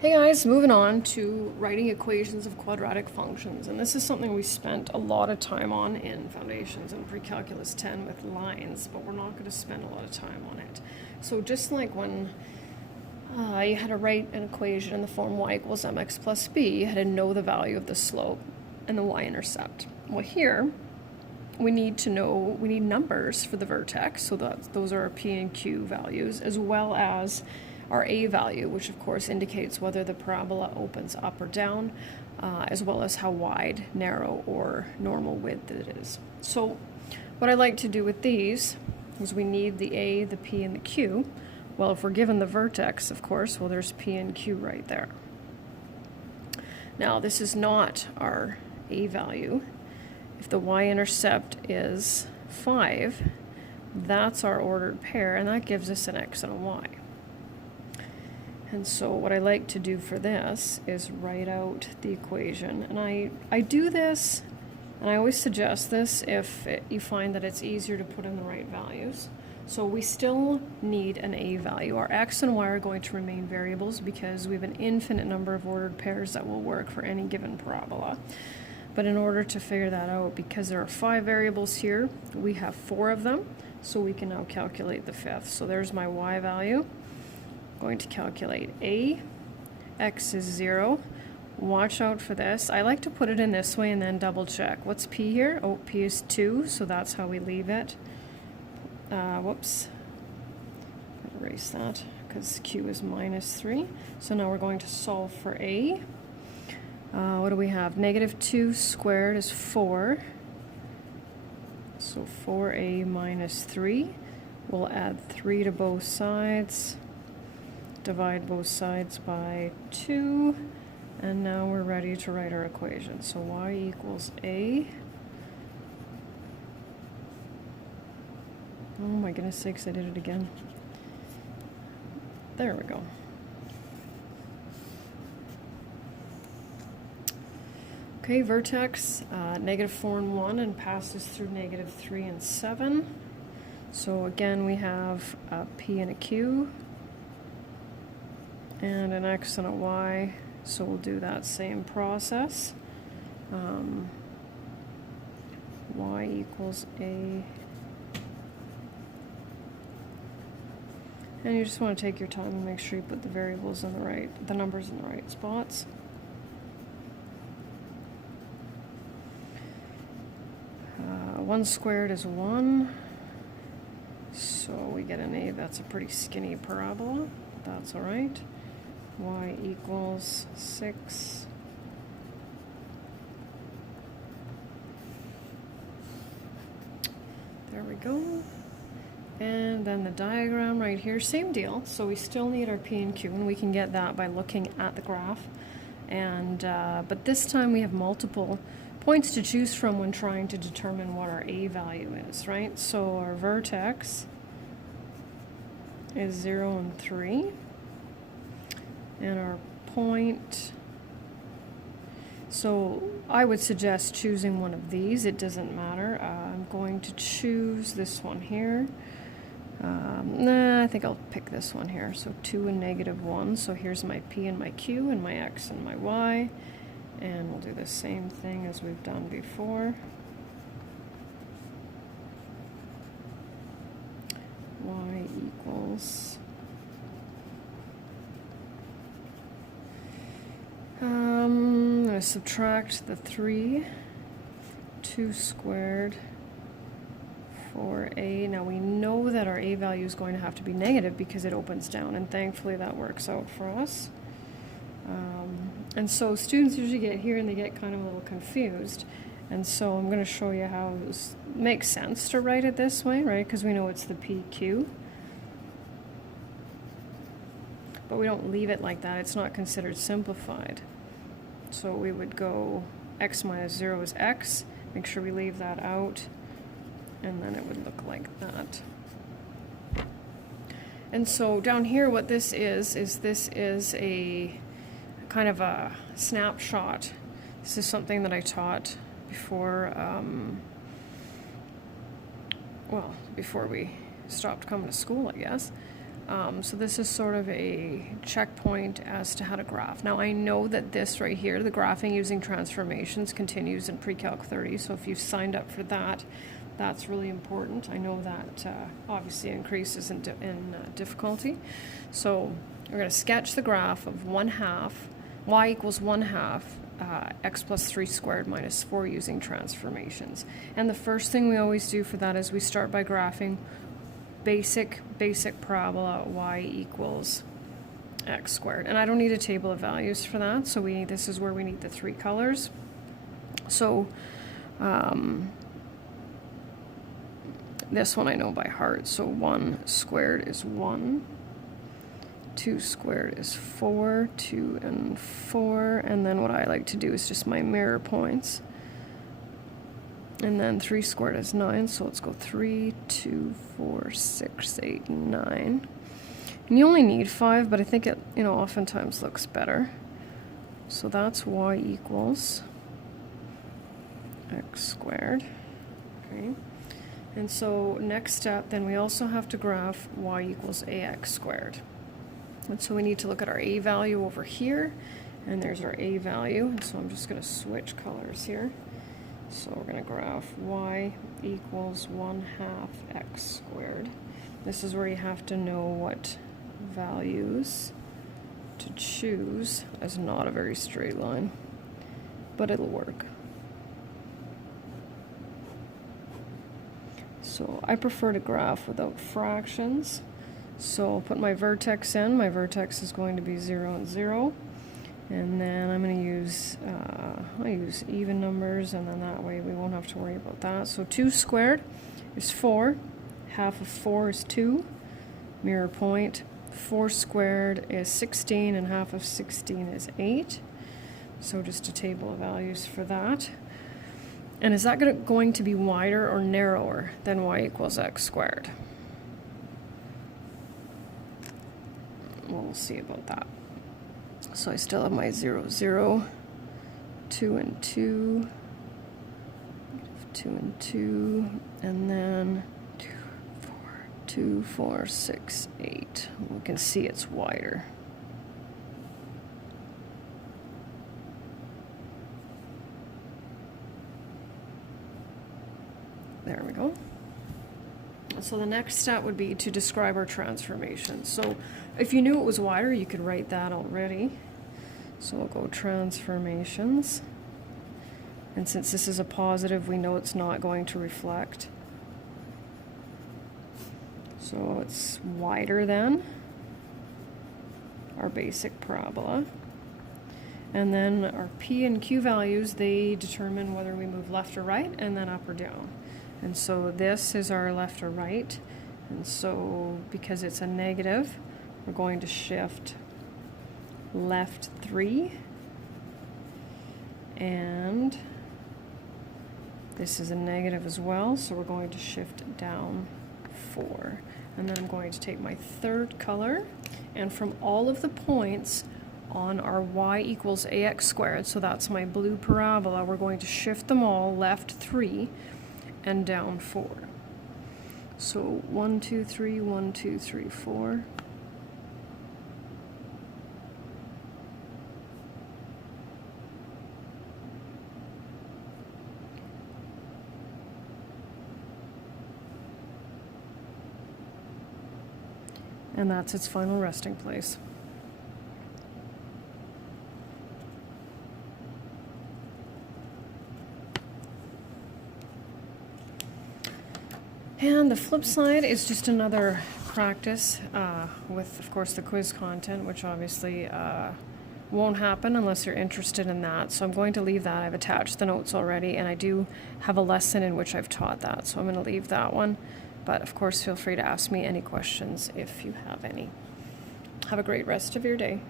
Hey guys, moving on to writing equations of quadratic functions. And this is something we spent a lot of time on in Foundations and Pre-Calculus 10 with lines, but we're not going to spend a lot of time on it. So just like when you had to write an equation in the form y equals mx plus b, you had to know the value of the slope and the y-intercept. Well, here we need numbers for the vertex, so that those are our p and q values, as well as our a value, which of course indicates whether the parabola opens up or down, as well as how wide, narrow, or normal width it is. So what I like to do with these is we need the a, the p, and the q. Well, if we're given the vertex, of course, well, there's p and q right there. Now, this is not our a value. If the y-intercept is 5, that's our ordered pair, and that gives us an x and a y. And so what I like to do for this is write out the equation. And I do this, and I always suggest this if you find that it's easier to put in the right values. So we still need an a value. Our x and y are going to remain variables because we have an infinite number of ordered pairs that will work for any given parabola. But in order to figure that out, because there are 5 variables here, we have 4 of them, so we can now calculate the 5th. So there's my y value. Going to calculate a, x is 0. Watch out for this. I like to put it in this way and then double check. What's p here? Oh, p is 2, so that's how we leave it. Whoops. Erase that because q is minus 3. So now we're going to solve for a. What do we have? Negative 2 squared is 4. So 4a minus 3. We'll add 3 to both sides. Divide both sides by 2, and now we're ready to write our equation. So y equals a. Oh my goodness sakes, I did it again. There we go. Okay, vertex, negative 4 and 1, and passes through negative 3 and 7. So again, we have a p and a q. And an x and a y, so we'll do that same process. Y equals a. And you just want to take your time and make sure you put the variables in the numbers in the right spots. One squared is 1, so we get an a. That's a pretty skinny parabola. That's all right. Y equals 6. There we go. And then the diagram right here, same deal. So we still need our p and q, and we can get that by looking at the graph. And but this time we have multiple points to choose from when trying to determine what our a value is, right? So our vertex is 0 and 3. And our point, so I would suggest choosing one of these. It doesn't matter. I'm going to choose this one here. I think I'll pick this one here. So 2 and negative 1. So here's my p and my q and my x and my y. And we'll do the same thing as we've done before. Y equals... I'm going to subtract the 3, 2 squared, 4a. Now we know that our a value is going to have to be negative because it opens down, and thankfully that works out for us. And so students usually get here and they get kind of a little confused. And so I'm going to show you how it makes sense to write it this way, right? Because we know it's the PQ. But we don't leave it like that. It's not considered simplified. So we would go x minus 0 is x. Make sure we leave that out. And then it would look like that. And so down here what this is a kind of a snapshot. This is something that I taught before, before we stopped coming to school, I guess. So this is sort of a checkpoint as to how to graph. Now I know that this right here, the graphing using transformations, continues in Pre-Calc 30, so if you've signed up for that, that's really important. I know that obviously increases in difficulty. So we're going to sketch the graph of 1/2, y equals 1/2 x plus 3 squared minus 4 using transformations. And the first thing we always do for that is we start by graphing basic parabola y equals x squared. And I don't need a table of values for that, so this is where we need the 3 colors. So this one I know by heart, so 1 squared is 1, 2 squared is 4, 2 and 4, and then what I like to do is just my mirror points. And then 3 squared is 9, so let's go 3, 2, 4, 6, 8, 9. And you only need 5, but I think it, oftentimes looks better. So that's y equals x squared. Okay. And so next step, then we also have to graph y equals ax squared. And so we need to look at our a value over here, and there's our a value. And so I'm just going to switch colors here. So we're going to graph y equals 1/2 x squared. This is where you have to know what values to choose. It's not a very straight line, but it'll work. So I prefer to graph without fractions. So I'll put my vertex in. My vertex is going to be 0 and 0. And then I'm going to use, I use even numbers, and then that way we won't have to worry about that. So 2 squared is 4, half of 4 is 2, mirror point. 4 squared is 16, and half of 16 is 8. So just a table of values for that. And is that going to be wider or narrower than y equals x squared? We'll see about that. So I still have my 0, 0, 2 and 2, 2 and 2, and then 2, 4, 6, 8. We can see it's wider. There we go. So the next step would be to describe our transformation. So if you knew it was wider, you could write that already. So we'll go transformations. And since this is a positive, we know it's not going to reflect. So it's wider than our basic parabola. And then our P and Q values, they determine whether we move left or right, and then up or down. And so this is our left or right. And so because it's a negative, we're going to shift left 3. And this is a negative as well, so we're going to shift down 4. And then I'm going to take my third color, and from all of the points on our y equals ax squared, so that's my blue parabola, we're going to shift them all left 3 and down 4. So 1, 2, 3, 1, 2, 3, 4. And that's its final resting place. And the flip side is just another practice with, of course, the quiz content, which obviously won't happen unless you're interested in that. So I'm going to leave that. I've attached the notes already, and I do have a lesson in which I've taught that. So I'm going to leave that one. But, of course, feel free to ask me any questions if you have any. Have a great rest of your day.